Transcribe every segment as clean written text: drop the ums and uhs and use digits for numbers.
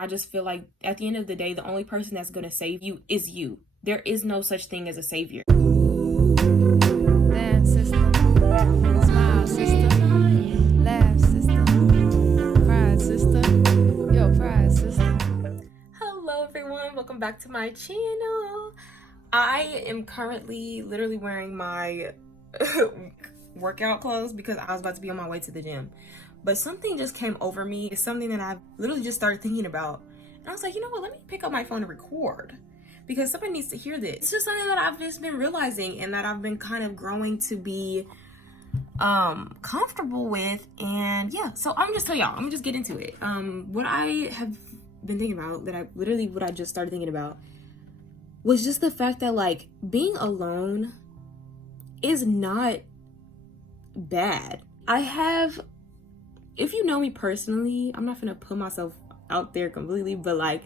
I just feel like at the end of the day, the only person that's going to save you is you. There is no such thing as a savior. Dance, sister. Smile, sister. Laugh, sister. Pride, sister. Yo, pride, sister. Hello, everyone. Welcome back to my channel. I am currently literally wearing my workout clothes because I was about to be on my way to the gym. But something just came over me. It's something that I've literally just started thinking about. And I was like, you know what? Let me pick up my phone and record because somebody needs to hear this. It's just something that I've just been realizing and that I've been kind of growing to be comfortable with. And yeah, so I'm just tell y'all, I'm gonna just get into it. What I have been thinking about, what I just started thinking about was just the fact that like being alone is not bad. If you know me personally, I'm not gonna put myself out there completely, but like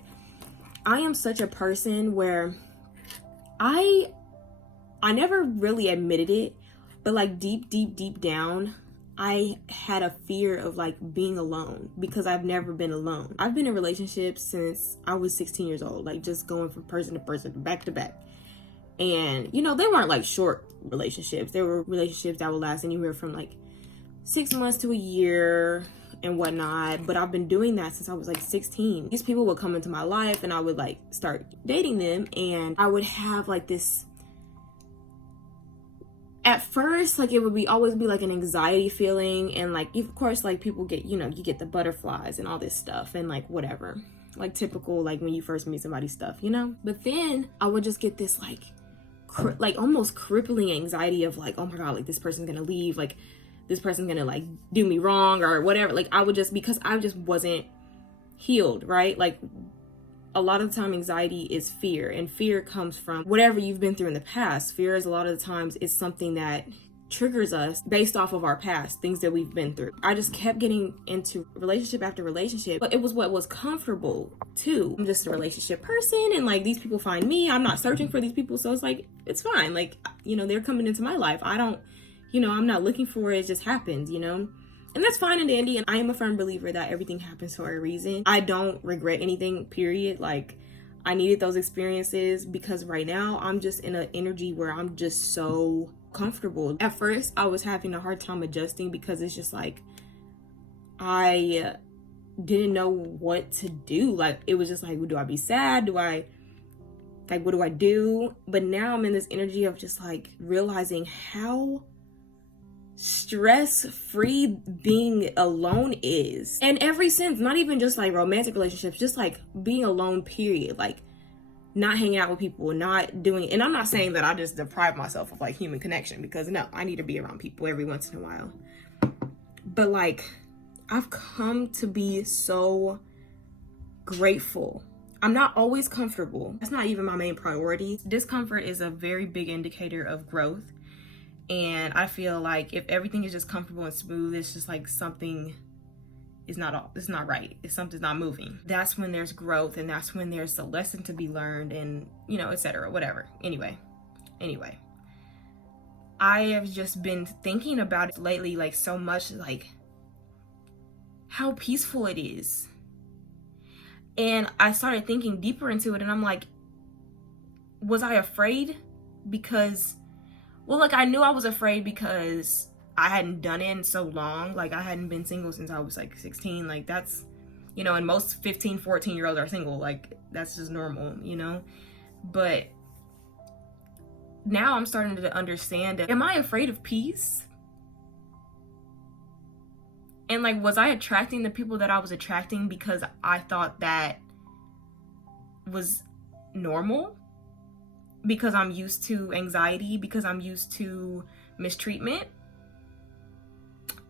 I am such a person where I never really admitted it, but like deep down, I had a fear of like being alone because I've never been alone. I've been in relationships since I was 16 years old, like just going from person to person, back to back. And you know, they weren't like short relationships. They were relationships that would last anywhere from like 6 months to a year and whatnot. But I've been doing that since I was like 16. These people would come into my life and I would like start dating them, and I would have like this, at first, like it would be always be like an anxiety feeling, and like of course like people get, you know, you get the butterflies and all this stuff and like whatever, like typical like when you first meet somebody stuff, you know. But then I would just get this like almost crippling anxiety of like, oh my god, like this person's gonna leave, like this person's gonna like do me wrong or whatever. Like I would just, because I just wasn't healed, right? Like a lot of the time anxiety is fear, and fear comes from whatever you've been through in the past. Fear is a lot of the times is something that triggers us based off of our past, things that we've been through. I just kept getting into relationship after relationship, but it was what was comfortable too. I'm just a relationship person, and like these people find me. I'm not searching for these people, so it's like it's fine. Like, you know, they're coming into my life. I don't, you know, I'm not looking for it. It just happens, you know. And that's fine and dandy, and I am a firm believer that everything happens for a reason. I don't regret anything, period. Like, I needed those experiences because right now I'm just in an energy where I'm just so comfortable. At first, I was having a hard time adjusting because it's just like I didn't know what to do. Like, it was just like, do I be sad? What do I do? But now I'm in this energy of just like realizing how stress-free being alone is, in every sense, not even just like romantic relationships, just like being alone, period. Like not hanging out with people, not doing, and I'm not saying that I just deprive myself of like human connection, because no, I need to be around people every once in a while. But like I've come to be so grateful. I'm not always comfortable. That's not even my main priority. Discomfort is a very big indicator of growth. And I feel like if everything is just comfortable and smooth, it's just like something is it's not right. If something's not moving, that's when there's growth, and that's when there's a lesson to be learned, and you know, etc. Whatever. Anyway, I have just been thinking about it lately, like so much, like how peaceful it is. And I started thinking deeper into it, and I'm like, was I afraid? Because, well, like I knew I was afraid because I hadn't done it in so long. Like I hadn't been single since I was like 16. Like that's, you know, and most 15, 14-year-olds are single. Like that's just normal, you know? But now I'm starting to understand that, am I afraid of peace? And like, was I attracting the people that I was attracting because I thought that was normal? Because I'm used to anxiety, because I'm used to mistreatment,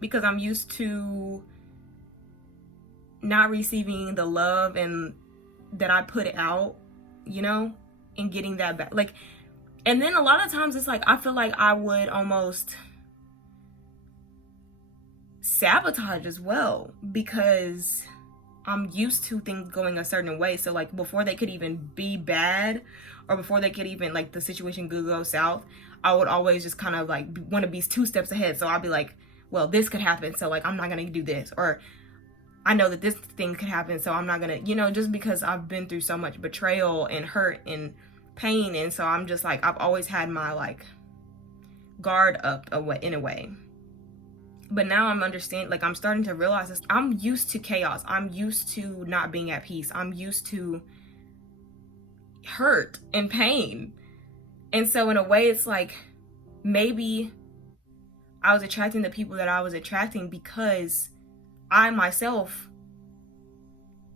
because I'm used to not receiving the love and that I put out, you know, and getting that back. Like, and then a lot of times it's like, I feel like I would almost sabotage as well because I'm used to things going a certain way. So like before they could even be bad, or before they could even like the situation could go south, I would always just kind of like want to be 2 steps ahead. So I'll be like, well, this could happen, so like I'm not gonna do this, or I know that this thing could happen, so I'm not gonna, you know, just because I've been through so much betrayal and hurt and pain. And so I'm just like, I've always had my like guard up in a way. But now I'm understanding, like I'm starting to realize this. I'm used to chaos. I'm used to not being at peace. I'm used to hurt and pain. And so in a way, it's like maybe I was attracting the people that I was attracting because I myself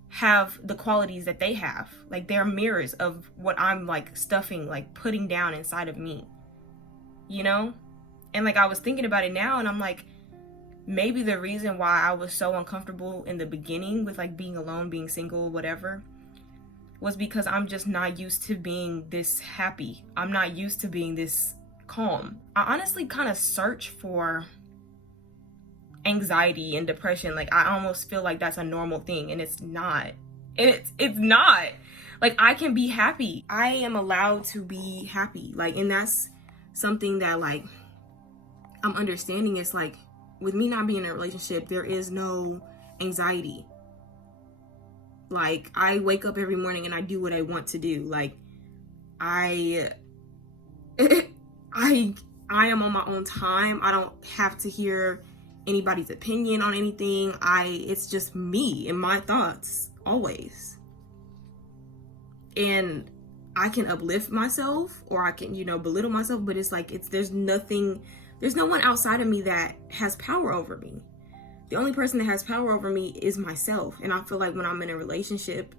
have the qualities that they have. Like they're mirrors of what I'm like stuffing, like putting down inside of me, you know? And like I was thinking about it now, and I'm like, maybe the reason why I was so uncomfortable in the beginning with like being alone, being single, whatever, was because I'm just not used to being this happy. I'm not used to being this calm. I honestly kind of search for anxiety and depression. Like I almost feel like that's a normal thing, and it's not. It's not. Like I can be happy. I am allowed to be happy. Like, and that's something that like I'm understanding. It's like with me not being in a relationship, there is no anxiety. Like I wake up every morning and I do what I want to do. Like I am on my own time. I don't have to hear anybody's opinion on anything. It's just me and my thoughts always. And I can uplift myself or I can, you know, belittle myself, but it's like there's no one outside of me that has power over me. The only person that has power over me is myself. And I feel like when I'm in a relationship,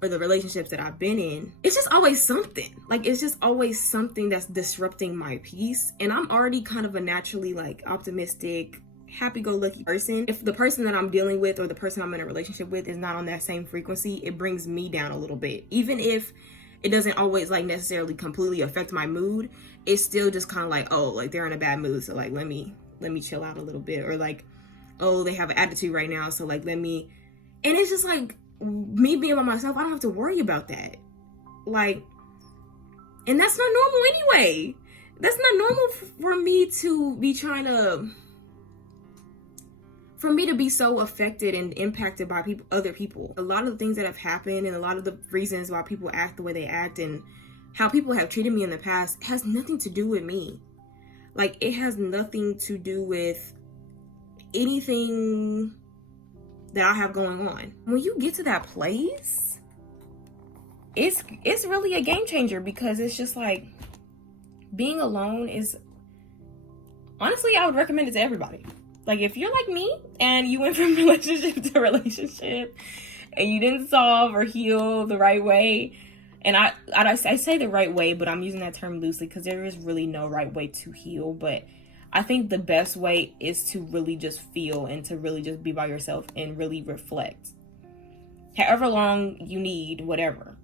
or the relationships that I've been in, it's just always something. Like it's just always something that's disrupting my peace. And I'm already kind of a naturally like optimistic, happy-go-lucky person. If the person that I'm dealing with or the person I'm in a relationship with is not on that same frequency, it brings me down a little bit. Even if it doesn't always like necessarily completely affect my mood, it's still just kind of like, oh, like they're in a bad mood, so like let me chill out a little bit. Or like, oh, they have an attitude right now, so like and it's just like me being by myself, I don't have to worry about that. Like, and that's not normal anyway. That's not normal for me to be for me to be so affected and impacted by other people. A lot of the things that have happened and a lot of the reasons why people act the way they act and how people have treated me in the past has nothing to do with me. Like, it has nothing to do with anything that I have going on. When you get to that place, it's really a game changer, because it's just like being alone is, honestly, I would recommend it to everybody. Like, if you're like me and you went from relationship to relationship and you didn't solve or heal the right way, and I say the right way, but I'm using that term loosely because there is really no right way to heal. But I think the best way is to really just feel and to really just be by yourself and really reflect. However long you need, whatever,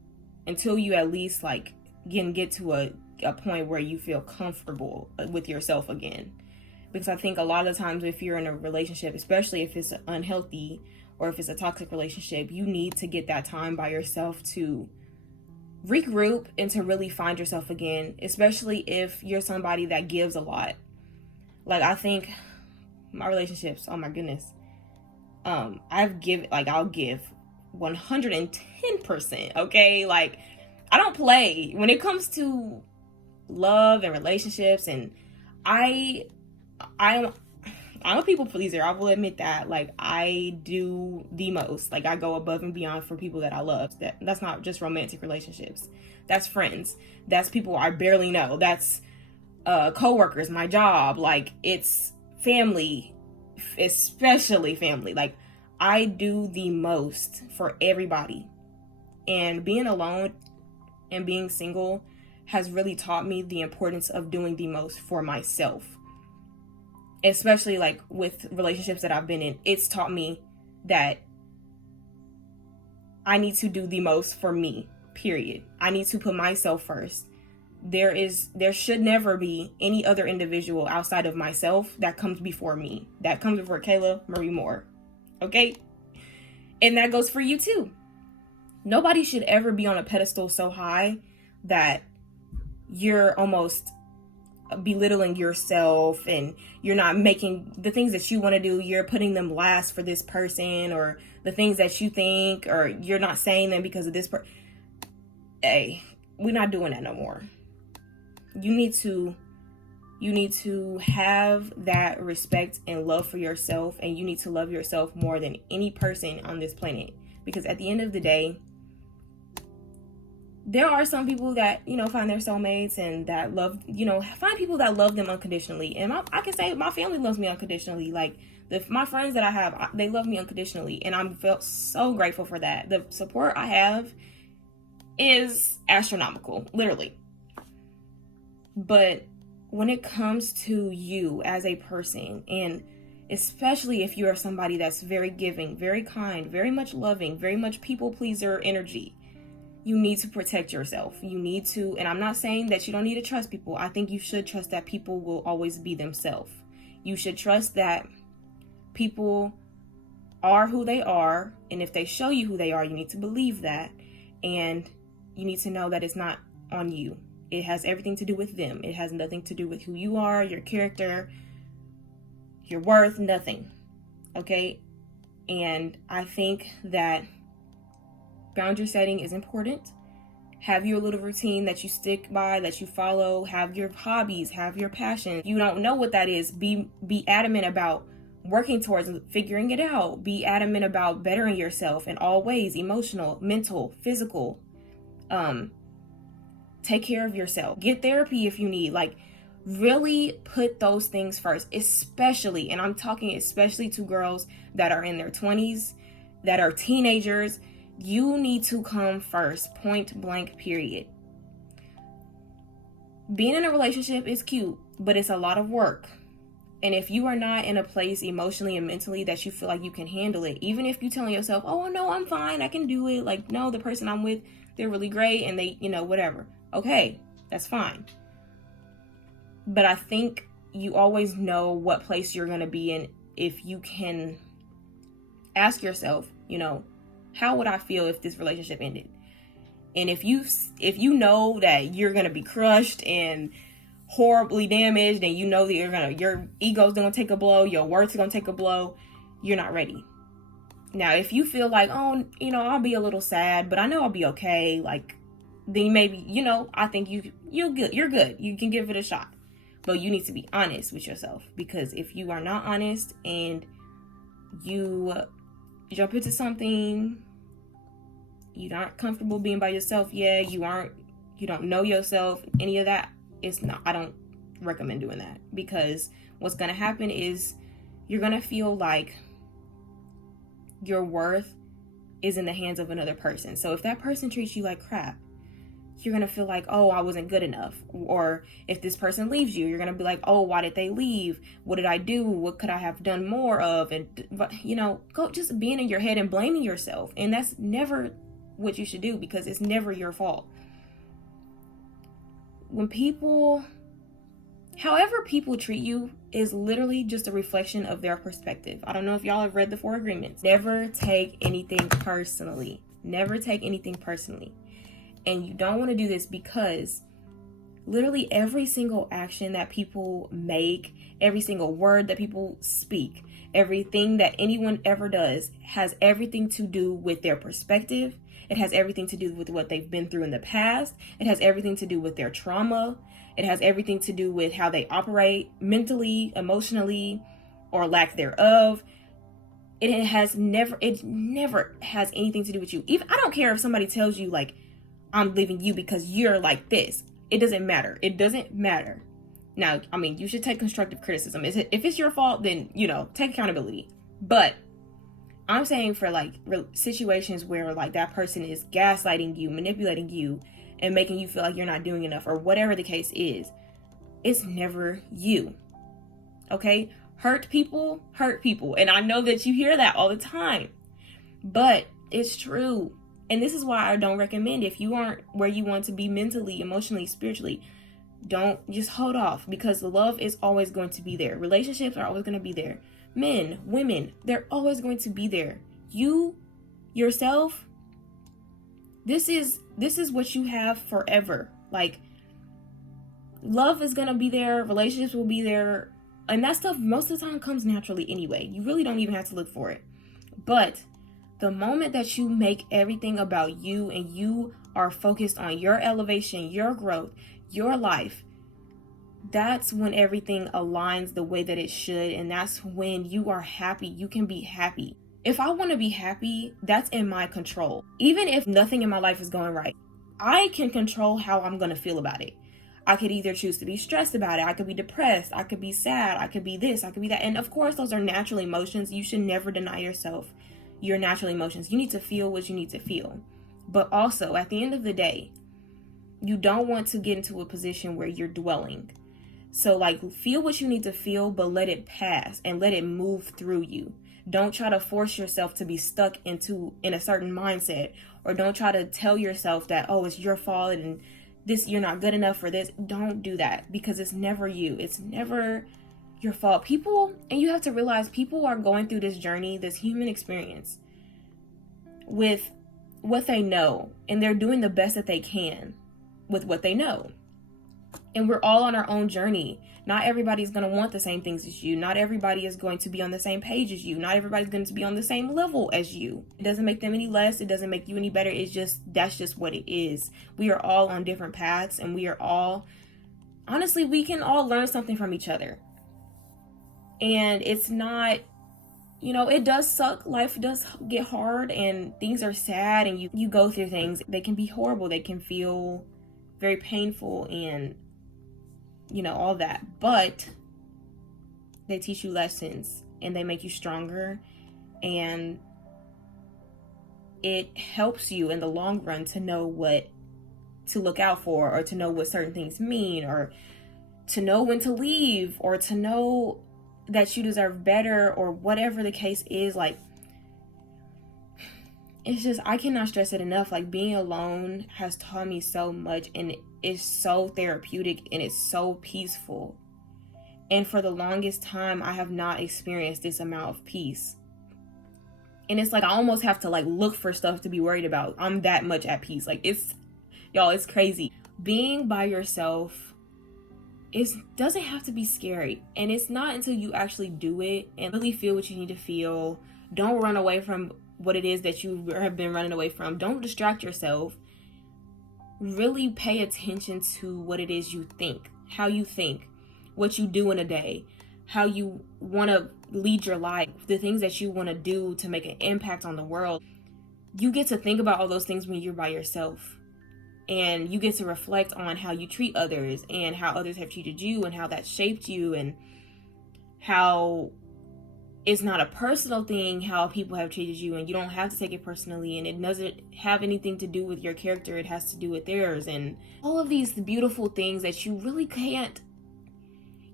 until you at least like get to a point where you feel comfortable with yourself again. Because I think a lot of times if you're in a relationship, especially if it's unhealthy or if it's a toxic relationship, you need to get that time by yourself to regroup and to really find yourself again, especially if you're somebody that gives a lot. Like, I think my relationships, oh my goodness, I'll give 110%, okay? Like, I don't play when it comes to love and relationships, and I'm a people pleaser. I will admit that. Like, I do the most. Like, I go above and beyond for people that I love. That's not just romantic relationships. That's friends. That's people I barely know. That's co-workers, my job. Like, it's family, especially family. Like, I do the most for everybody. And being alone and being single has really taught me the importance of doing the most for myself. Especially like with relationships that I've been in, it's taught me that I need to do the most for me, period. I need to put myself first. There should never be any other individual outside of myself that comes before me. That comes before Kayla Marie Moore. Okay? And that goes for you too. Nobody should ever be on a pedestal so high that you're almost belittling yourself, and you're not making the things that you want to do, you're putting them last for this person, or the things that you think, or you're not saying them because of this person. Hey, we're not doing that no more. You need to have that respect and love for yourself, and you need to love yourself more than any person on this planet, because at the end of the day, there are some people that, find their soulmates and that love, find people that love them unconditionally. And I can say my family loves me unconditionally. Like, my friends that I have, they love me unconditionally. And I'm felt so grateful for that. The support I have is astronomical, literally. But when it comes to you as a person, and especially if you are somebody that's very giving, very kind, very much loving, very much people pleaser energy, you need to protect yourself. You need to, and I'm not saying that you don't need to trust people. I think you should trust that people will always be themselves. You should trust that people are who they are, and if they show you who they are, you need to believe that, and you need to know that it's not on you. It has everything to do with them. It has nothing to do with who you are, your character, your worth, nothing. Okay? And I think that boundary setting is important. Have your little routine that you stick by, that you follow. Have your hobbies, have your passion. You don't know what that is. Be adamant about working towards figuring it out. Be adamant about bettering yourself in all ways, emotional, mental, physical. Take care of yourself. Get therapy if you need. Like, really put those things first, especially, and I'm talking especially to girls that are in their 20s, that are teenagers. You need to come first, point blank, period. Being in a relationship is cute, but it's a lot of work. And if you are not in a place emotionally and mentally that you feel like you can handle it, even if you're telling yourself, oh no, I'm fine, I can do it. Like, no, the person I'm with, they're really great, and they, whatever. Okay, that's fine. But I think you always know what place you're going to be in if you can ask yourself, how would I feel if this relationship ended? And if you know that you're going to be crushed and horribly damaged, and you know that your ego's going to take a blow, your worth's going to take a blow, you're not ready. Now, if you feel like, oh, I'll be a little sad, but I know I'll be okay, like, then maybe, I think you're good. You can give it a shot. But you need to be honest with yourself, because if you are not honest and you jump into something, you're not comfortable being by yourself yet, you don't know yourself, any of that, I don't recommend doing that, because what's going to happen is you're going to feel like your worth is in the hands of another person. So if that person treats you like crap, you're going to feel like, oh, I wasn't good enough. Or if this person leaves you, you're going to be like, oh, why did they leave? What did I do? What could I have done more of? And, go just being in your head and blaming yourself. And that's never what you should do, because it's never your fault. However people treat you is literally just a reflection of their perspective. I don't know if y'all have read the 4 agreements. Never take anything personally. Never take anything personally. And you don't want to do this, because literally every single action that people make, every single word that people speak, everything that anyone ever does has everything to do with their perspective. It has everything to do with what they've been through in the past. It has everything to do with their trauma. It has everything to do with how they operate mentally, emotionally, or lack thereof. It never has anything to do with you. Even I don't care if somebody tells you, like, I'm leaving you because you're like this. It doesn't matter. It doesn't matter. Now, I mean, you should take constructive criticism. If it's your fault, then, take accountability. But I'm saying for, like, situations where, like, that person is gaslighting you, manipulating you, and making you feel like you're not doing enough, or whatever the case is, it's never you. Okay? Hurt people. And I know that you hear that all the time. But it's true. And this is why I don't recommend, if you aren't where you want to be mentally, emotionally, spiritually, don't just hold off, because love is always going to be there. Relationships are always going to be there. Men, women, they're always going to be there. You, yourself, this is what you have forever. Like, Love is gonna be there, relationships will be there, and that stuff most of the time comes naturally anyway. You really don't even have to look for it. But the moment that you make everything about you and you are focused on your elevation, your growth, your life, that's when everything aligns the way that it should. And that's when you are happy. You can be happy. If I want to be happy, that's in my control. Even if nothing in my life is going right, I can control how I'm going to feel about it. I could either choose to be stressed about it. I could be depressed. I could be sad. I could be this. I could be that. And of course, those are natural emotions. You should never deny yourself your natural emotions. You need to feel what you need to feel. But also, at the end of the day, you don't want to get into a position where you're dwelling. So like, feel what you need to feel, but let it pass and let it move through you. Don't try to force yourself to be stuck in a certain mindset, or don't try to tell yourself that, oh, it's your fault and this, you're not good enough for this. Don't do that, because it's never you. It's never your fault. People, and you have to realize, people are going through this journey, this human experience, with what they know, and they're doing the best that they can with what they know. And we're all on our own journey. Not everybody's going to want the same things as you. Not everybody is going to be on the same page as you. Not everybody's going to be on the same level as you. It doesn't make them any less. It doesn't make you any better. That's just what it is. We are all on different paths, and we are all, honestly, we can all learn something from each other. And it's not, it does suck. Life does get hard, and things are sad, and you go through things. They can be horrible. They can feel very painful and all that, but they teach you lessons and they make you stronger, and it helps you in the long run to know what to look out for, or to know what certain things mean, or to know when to leave, or to know that you deserve better, or whatever the case is. Like, it's just, I cannot stress it enough. Like, being alone has taught me so much, and it's so therapeutic, and it's so peaceful. And for the longest time, I have not experienced this amount of peace. And it's like, I almost have to look for stuff to be worried about. I'm that much at peace. Like, it's crazy. Being by yourself, it doesn't have to be scary. And it's not until you actually do it and really feel what you need to feel. Don't run away from what it is that you have been running away from. Don't distract yourself. Really pay attention to what it is you think, how you think, what you do in a day, how you want to lead your life, the things that you want to do to make an impact on the world. You get to think about all those things when you're by yourself, and you get to reflect on how you treat others and how others have treated you, and how that shaped you, and how it's not a personal thing how people have treated you, and you don't have to take it personally, and it doesn't have anything to do with your character. It has to do with theirs, and all of these beautiful things that you really can't,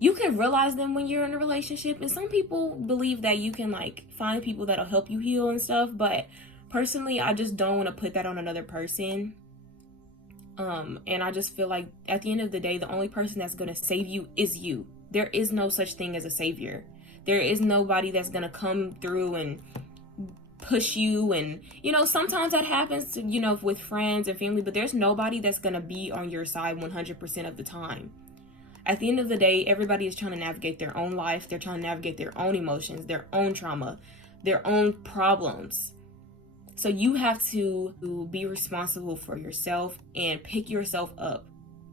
you can realize them when you're in a relationship. And some people believe that you can find people that'll help you heal and stuff, but personally, I just don't want to put that on another person. And I just feel like at the end of the day, the only person that's going to save you is you. There is no such thing as a savior. There is nobody that's going to come through and push you. And, sometimes that happens, with friends and family, but there's nobody that's going to be on your side 100% of the time. At the end of the day, everybody is trying to navigate their own life. They're trying to navigate their own emotions, their own trauma, their own problems. So you have to be responsible for yourself and pick yourself up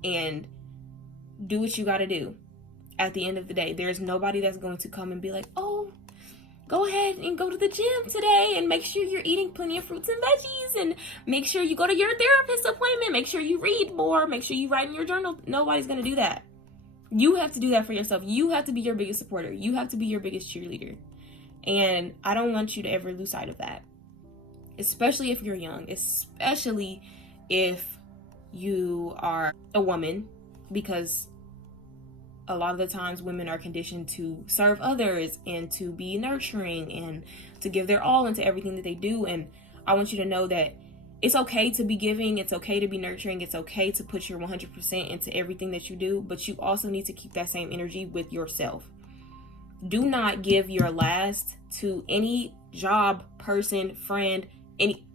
and do what you got to do. At the end of the day, there's nobody that's going to come and be like, oh, go ahead and go to the gym today and make sure you're eating plenty of fruits and veggies, and make sure you go to your therapist appointment, make sure you read more, make sure you write in your journal. Nobody's going to do that. You have to do that for yourself. You have to be your biggest supporter. You have to be your biggest cheerleader. And I don't want you to ever lose sight of that. Especially if you're young, especially if you are a woman, because a lot of the times women are conditioned to serve others and to be nurturing and to give their all into everything that they do. And I want you to know that it's okay to be giving. It's okay to be nurturing. It's okay to put your 100% into everything that you do, but you also need to keep that same energy with yourself. Do not give your last to any job, person, friend, any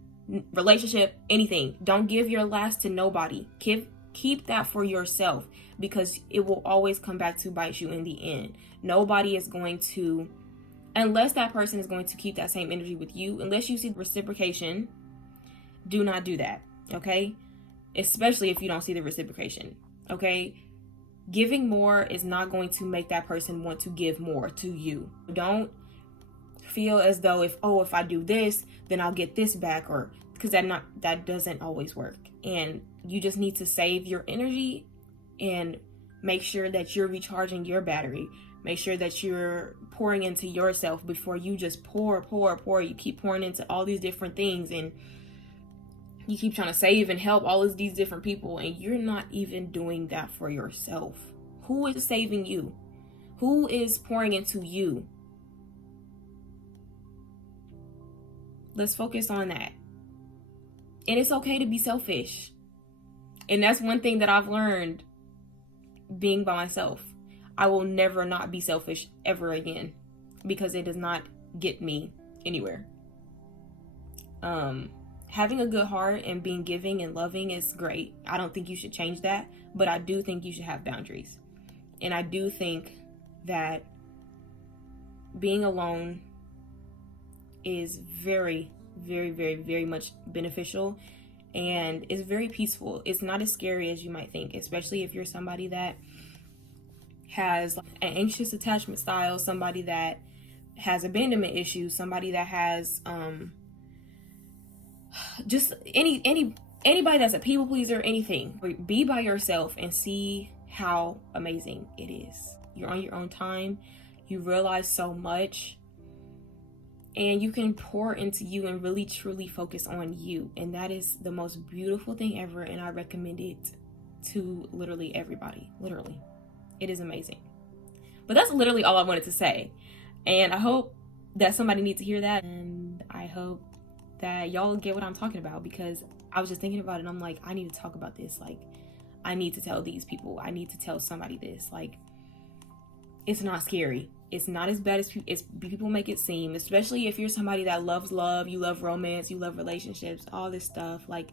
relationship, anything. Don't give your last to nobody. Give Keep that for yourself, because it will always come back to bite you in the end. Nobody is going to, unless that person is going to keep that same energy with you, unless you see reciprocation, do not do that, okay? Especially if you don't see the reciprocation, okay? Giving more is not going to make that person want to give more to you. Don't feel as though if I do this, then I'll get this back, or because that doesn't always work. And you just need to save your energy and make sure that you're recharging your battery. Make sure that you're pouring into yourself before you just pour. You keep pouring into all these different things, and you keep trying to save and help all of these different people, and you're not even doing that for yourself. Who is saving you? Who is pouring into you? Let's focus on that. And it's okay to be selfish. And that's one thing that I've learned being by myself. I will never not be selfish ever again, because it does not get me anywhere. Having a good heart and being giving and loving is great. I don't think you should change that, but I do think you should have boundaries. And I do think that being alone is very, very, very, very much beneficial, and is very peaceful. It's not as scary as you might think, especially if you're somebody that has an anxious attachment style, somebody that has abandonment issues, somebody that has just anybody that's a people pleaser, anything. Be by yourself and see how amazing it is. You're on your own time. You realize so much, and you can pour into you and really truly focus on you. And that is the most beautiful thing ever. And I recommend it to literally everybody. Literally, it is amazing. But that's literally all I wanted to say. And I hope that somebody needs to hear that. And I hope that y'all get what I'm talking about, because I was just thinking about it and I'm like, I need to talk about this. Like, I need to tell these people. I need to tell somebody this. Like, it's not scary. It's not as bad as people make it seem, especially if you're somebody that loves love, you love romance, you love relationships, all this stuff. Like,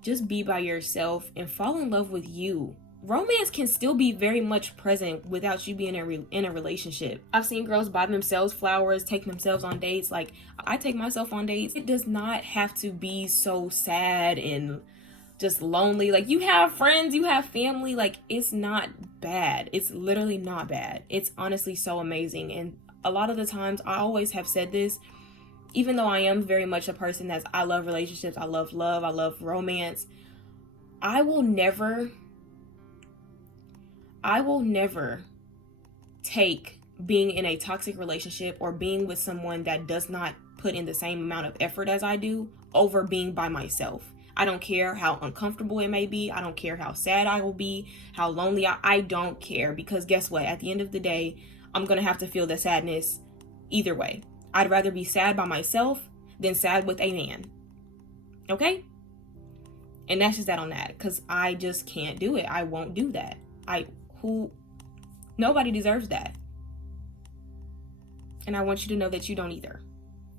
just be by yourself and fall in love with you. Romance can still be very much present without you being in a relationship. I've seen girls buy themselves flowers, take themselves on dates. Like, I take myself on dates. It does not have to be so sad and just lonely. Like, you have friends, you have family. Like, it's not bad. It's literally not bad. It's honestly so amazing. And a lot of the times, I always have said this, even though I am very much a person I love relationships, I love love, I love romance, I will never take being in a toxic relationship or being with someone that does not put in the same amount of effort as I do over being by myself. I don't care how uncomfortable it may be. I don't care how sad I will be, how lonely I don't care, because guess what? At the end of the day, I'm going to have to feel the sadness either way. I'd rather be sad by myself than sad with a man. Okay? And that's just that on that, because I just can't do it. I won't do that. Nobody deserves that. And I want you to know that you don't either.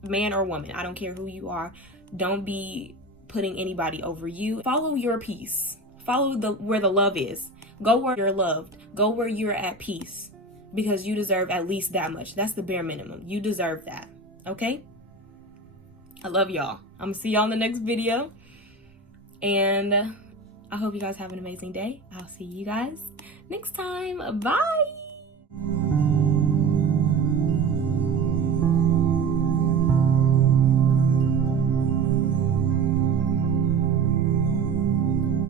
Man or woman, I don't care who you are. Don't be putting anybody over you. Follow your peace. Follow where the love is. Go where you're loved. Go where you're at peace, because you deserve at least that much. That's the bare minimum. You deserve that. Okay? I love y'all. I'm gonna see y'all in the next video. And I hope you guys have an amazing day. I'll see you guys next time. Bye.